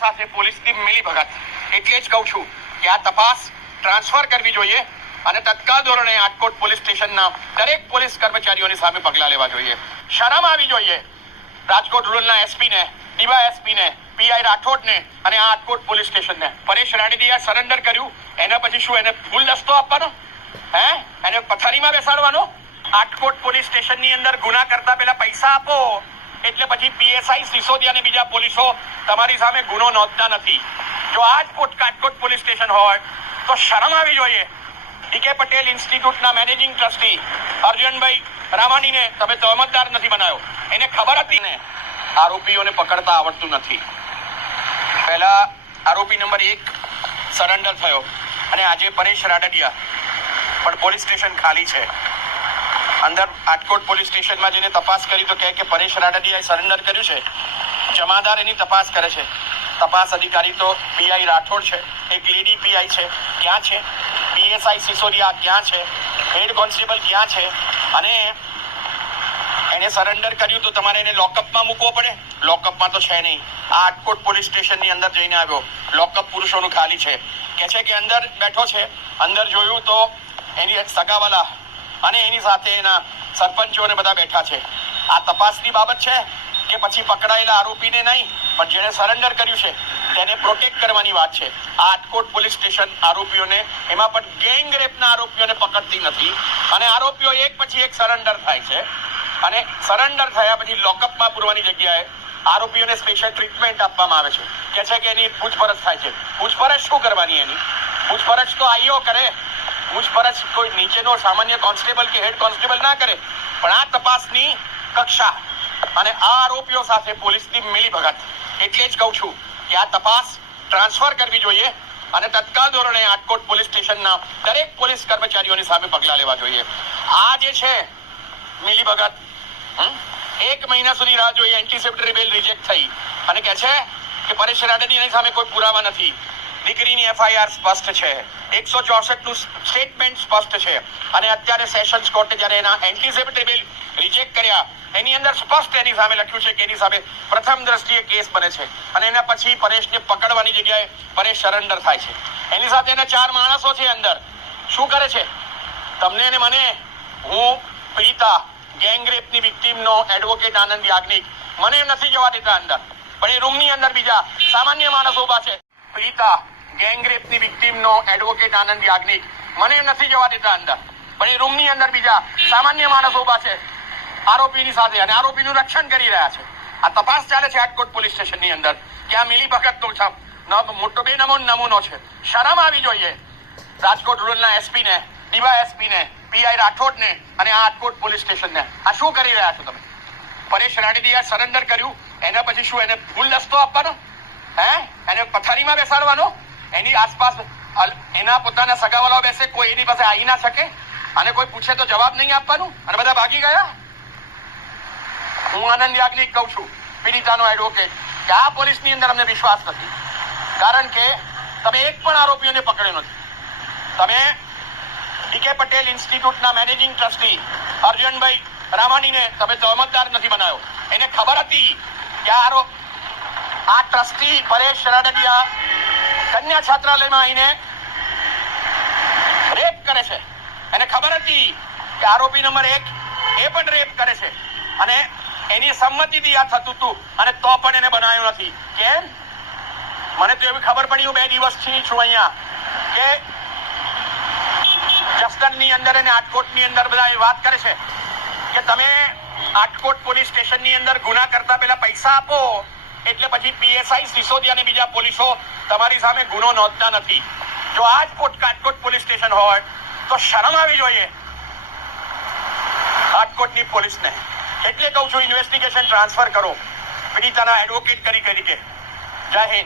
સાથે પોલીસની મિલી ભગત. એટલે જ કહું છું કે આ તપાસ ટ્રાન્સફર કરવી જોઈએ અને તત્કાળ ધોરણે આટકોટ પોલીસ સ્ટેશનના દરેક પોલીસ કર્મચારીઓની સામે પગલાં લેવા જોઈએ. શરમ આવી જોઈએ. રાજકોટ રૂરલના એસપીને ડીવાયએસપીને પીઆઈ રાઠોડને અને આ આટકોટ પોલીસ સ્ટેશનને. પરેશ રાણીદીએ સરેન્ડર કર્યું. એના પછી શું એને ફૂલ દસ્તો આપવાનો? હે? એને પથારીમાં બેસાડવાનો? આટકોટ પોલીસ સ્ટેશનની અંદર ગુના કરતા પહેલા પૈસા આપો. એટલે પછી પીએસઆઈ સિસોદિયા બીજા પોલીસો તમારી સામે ગુનો નોંધતા નથી. જો આ કાટકોટ પોલીસ સ્ટેશન હોય, તો શરમ આવી જોઈએ. ડીકે પટેલ ઇન્સ્ટિટ્યૂટના મેનેજિંગ ટ્રસ્ટી અર્જુનભાઈ રામાણીને તમે તહમતદાર નથી બનાવ્યો. એને ખબર હતી ને, આરોપીઓને પકડતા આવડતું નથી. પહેલા આરોપી નંબર એક સરેન્ડર થયો અને આજે પરેશ રાડડિયા પણ પોલીસ સ્ટેશન ખાલી છે. અંદર આટકોટ પોલીસ સ્ટેશનમાં જઈને તપાસ કરી તો કહે કે પરેશ રાડડિયાએ સરેન્ડર કર્યું છે. જમાદાર એની તપાસ કરે છે. તપાસ અધિકારી તો પીઆઈ રાઠોડ છે. એક લેડી પીઆઈ છે. ક્યાં છે? પીએસઆઈ સિસોદિયા ક્યાં છે? હેડ કોન્સ્ટેબલ ક્યાં છે? અને એને સરેન્ડર કર્યું તો તમારે એને લોકઅપમાં મૂકવો પડે? લોકઅપમાં તો છે નહીં. આ આટકોટ પોલીસ સ્ટેશનની અંદર જઈને આવ્યો. લોકઅપ પુરુષોનું ખાલી છે. કે છે કે અંદર બેઠો છે? અંદર જોયું તો એની સગાવાલા અને એની સાથે એના સરપંચોને બધા બેઠા છે. આ તપાસની બાબત છે કે પછી પકડાયેલા આરોપીને નહીં, પણ જેણે સરેન્ડર કર્યું છે, તેને પ્રોટેક્ટ કરવાની વાત છે. આ આટકોટ પોલીસ સ્ટેશન આરોપીઓને, એમાં પણ ગેંગ રેપના આરોપીઓને પકડતી નથી. અને આરોપીઓ એક પછી એક સરેન્ડર થાય છે. અને સરેન્ડર થયા પછી લોકઅપમાં પૂરવાની જગ્યાએ આરોપીઓને સ્પેશિયલ ટ્રીટમેન્ટ આપવામાં આવે છે. કે છે કે એની પૂછપરછ થાય છે. પૂછપરછ શું કરવાની એની? પૂછપરછ તો આઈઓ કરે પૂછપરછ કોઈ નીચેનો સામાન્ય કોન્સ્ટેબલ કે હેડ કોન્સ્ટેબલ ના કરે, પણ આ તપાસની કક્ષા અને આ આરોપીઓ સાથે પોલીસની મિલી ભગત એટલે જ કહું છું કે આ તપાસ ટ્રાન્સફર કરવી જોઈએ અને તત્કાળ ધોરણે આટકોટ પોલીસ સ્ટેશનના દરેક પોલીસ કર્મચારીઓની સામે પગલાં લેવા જોઈએ. આ જે છે મિલી ભગત હમ? એક મહિના સુધી રાહ જોઈએ એન્ટિસેપ્ટરી બેલ રિજેક્ટ થઈ. અને કહે છે કે પરેશ રાડડીની સામે કોઈ પુરાવા નથી. દીકરીની એફઆઈઆર સ્પષ્ટ છે. એકસો ચોસઠનું સ્ટેટમેન્ટ સ્પષ્ટ છે. અને અત્યારે સેશન્સ કોર્ટે જ્યારે એના એન્ટિસેપ્ટરી બિલ રિજેક્ટ કર્યા, એની અંદર સ્પષ્ટ એની સામે લખ્યું છે કે એની સામે પ્રથમ દ્રષ્ટિએ કેસ બને છે. અને એના પછી પરેશને પકડવાની જગ્યાએ પરેશ સરેન્ડર થાય છે. એની સાથે એના ચાર માણસો છે અંદર. શું કરે છે? તમને અને મને, હું પીડિતા ગેંગરેપની વિક્ટીમનો એડવોકેટ આનંદ યાજ્ઞિક. મને નથી જવા દેતા અંદર. પણ એ રૂમની અંદર બીજા સામાન્ય માણસો ઊભા છે. પીડિતા ગેંગ રેપની વિક્ટીમનો એડવોકેટ આનંદ યાજ્ઞિક. મને નથી જવા દેતા અંદર. પણ એ રૂમની અંદર બીજા સામાન્ય માણસો ઊભા છે, આરોપીની સાથે અને આરોપીનું રક્ષણ કરી રહ્યા છે. આ તપાસ ચાલે છે હાટકોટ પોલીસ સ્ટેશનની અંદર. ત્યાં મિલી ભગતનો છે ન- મોટો બે નમો નમૂનો છે. શરમ આવી જોઈએ. રાજકોટ રૂરલના એસપીને ડીવાયએસપીને પીઆઈ રાઠોડને અને આ હાટકોટ પોલીસ સ્ટેશનને. આ શું કરી રહ્યા છો તમે? પરેશ રાણીદીએ સરેન્ડર કર્યું. એના પછી શું, એને ફૂલ દસ્તો આપવાનો? હે? એને પથારીમાં બેસાડવાનો? એની આસપાસ એના પોતાના સગાવાલાઓ બેસે, કોઈ એની પાસે આવી ના શકે, અને કોઈ પૂછે તો જવાબ નહીં આપવાનું, અને બધા ભાગી ગયા? હું આનંદ યાજ્ઞિક કહું છું, પીડિતાનો એડવોકેટ કે આ પોલીસની અંદર અમને વિશ્વાસ નથી. કારણ કે તમે એક પણ આરોપીઓને પકડ્યો નથી. તમે ડીકે પટેલ ઇન્સ્ટિટ્યૂટના મેનેજિંગ ટ્રસ્ટી અર્જુનભાઈ રામાણીને તમે જવાબદાર નથી બનાવ્યો. એને ખબર હતી કે આ આરો- આ ટ્રસ્ટી પરેશ રાડડિયા કન્યા છાત્રાલયમાં આવીને રેપ કરે છે. એને ખબર હતી કે આરોપી નંબર એક એ પણ રેપ કરે છે. અને એની સંમતિથી આ થતું હતું અને તો પણ એને બનાવ્યો નથી. કેમ? મને તો એવી ખબર પડી, હું બે દિવસથી છું અહીંયા, કે જસદણની અંદર અને આટકોટની અંદર બધા એ વાત કરે છે કે તમે આટકોટ પોલીસ સ્ટેશનની અંદર ગુના કરતા પહેલા પૈસા આપો એટલે પછી પીએસઆઈ સિસોદિયા અને બીજા પોલીસો તમારી સામે ગુનો નોંધતા નથી. જો આ જ પોલીસ સ્ટેશન હોય, તો શરમ આવી જોઈએ. રાજકોટની પોલીસને. એટલે કહું છું ઇન્વેસ્ટિગેશન ટ્રાન્સફર કરો. પીડિતાના એડવોકેટ કરી કરી કે. જય હિન્દ.